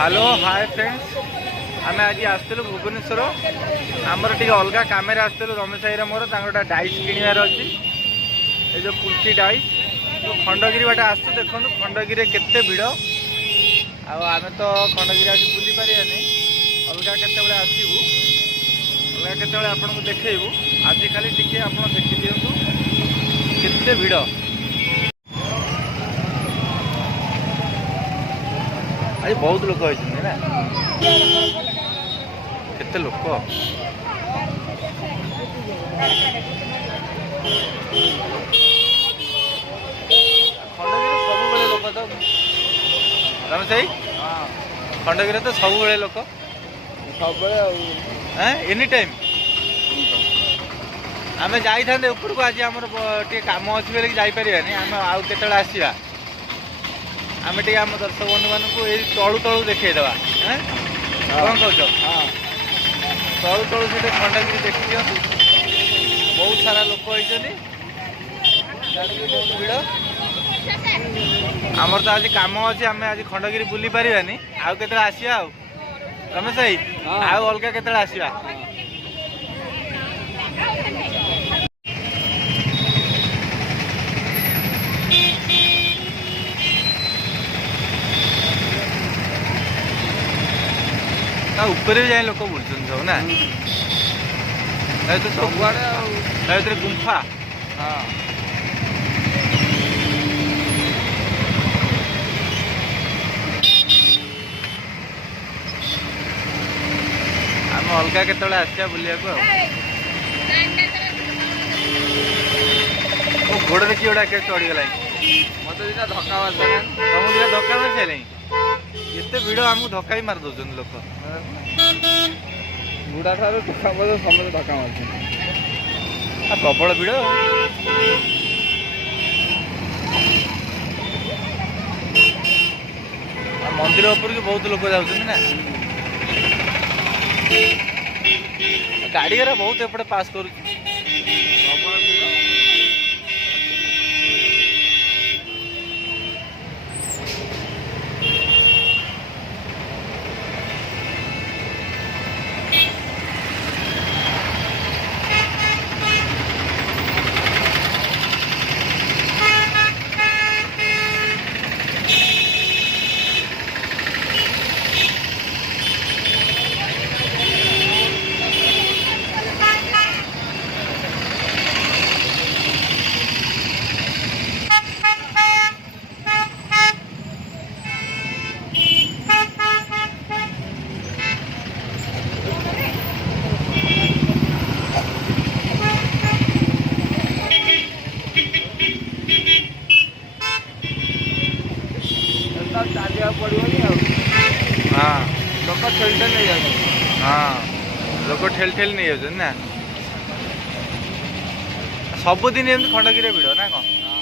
hello hi friends आम आज आसलु भुवनेश्वर आमर टे अलग कम आसलु रमेश भाई मोर डाइस किणवार अच्छी ये जो कुर्ती डाइस तो खंडगिरी बाटे आसु देखो खंडगिरी केते भिड़ आम तो खंडगिरी आज बुली पारानी अलग केत आसबू अलग केत आपन को देखू आज खाली टिके आप देखी दिंतु केते भिड़ आज बहुत लोक होती ना केते लोक खंडगिरी सब लोक तो रमेश भाई खंडगिरी तो सब लोक सब एनी टाइम आम जाइए ऊपर को आज आम कम अच्छी बोल जापारे आम आउ के आसवा आम टे आम दर्शक बंधु मानक तलू तलू देखा कौन कौच तलू तलू से खंडगिरी देखी दिखाँ बहुत सारा लोक होती बहुत भिड़ आमर तो आज कम अच्छे आम आज खंडगिरी बुली पारानी आउ के आसवा रमेश भाई आउ अलग के आसवा ऊपर भी जाए लोक बुलूँ सब ना तो सब गुंफा हाँ आम अलग केत आसा बुलिया गोड़ देखिए गोटा के चढ़ीगला मत दिना धक्का मार तुम दिया धक्का मार सारे एत भिड़ आमको धक्का भी मार दौरान लोक बुढ़ा ठार धक्का मार समस्त धक्का मार प्रबल भिड़ मंदिर ऊपर की बहुत लोग जाऊँ ना गाड़ी गरा बहुत एपटे पास कर चलिया पड़ोनी हाँ लोक ठेल ठेल नहीं जाए हाँ लोक ठेल ठेल नहीं जाऊँ ना सबुदिन खंडगिरी भिड़ ना कौन